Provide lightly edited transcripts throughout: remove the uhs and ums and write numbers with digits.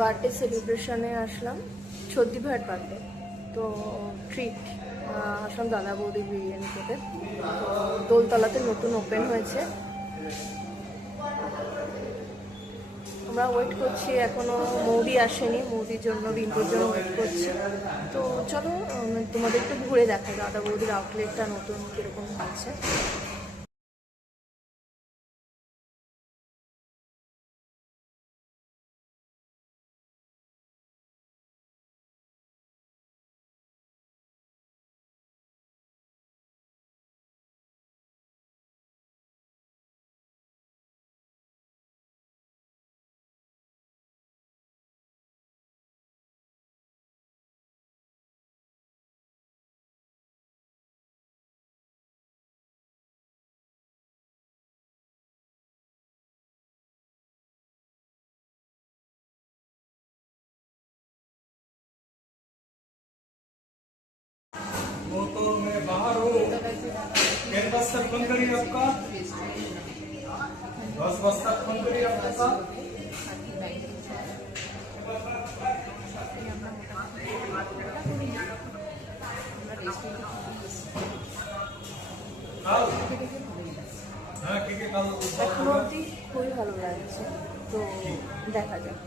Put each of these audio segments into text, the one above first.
বার্থডে সেলিব্রেশনে আসলাম, সর্দিভাইয়ের বার্থডে। তো ট্রিট আসলাম দাদা বৌদি বিরিয়ানি খেতে। তো দোলতলাতে নতুন ওপেন হয়েছে, আমরা ওয়েট করছি, এখনো মৌদি আসেনি, মৌদির জন্য রিঙ্কুর জন্য ওয়েট করছি। তো চলো তোমাদের একটু ঘুরে দেখা দাদা বৌদির আউটলেটটা নতুন কীরকম হয়েছে। वो तो मैं बाहर हूँ। कैंपस तक फोन करिए आपका 10 तक फोन करिए आपका। हाँ ठीक है कल এখনো অবধি খুবই ভালো লাগছে, তো দেখা যাক।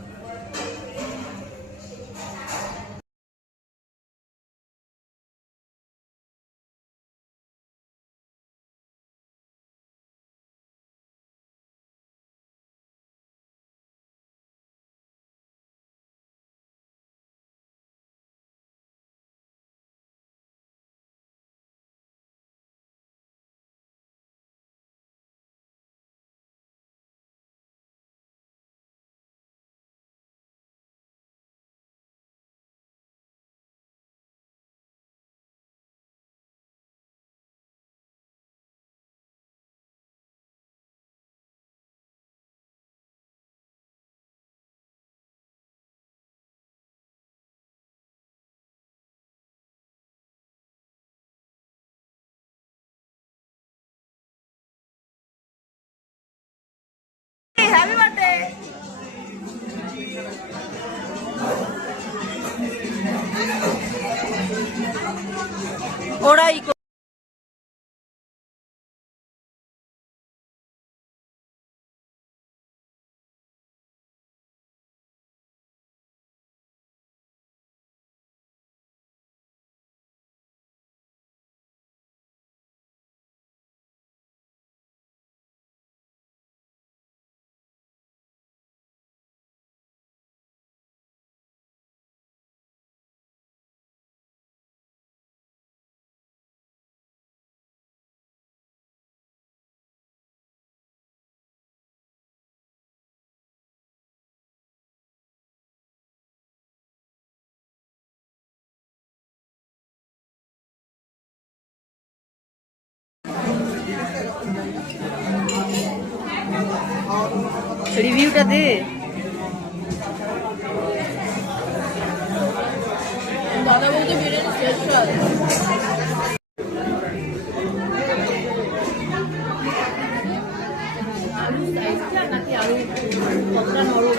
Happy birthday. ওরাই রিভিউটা দে। দাদা বলতে বিরিয়ানি স্পেশাল। আলু সাইজটা নাকি আলু কতটা নরম?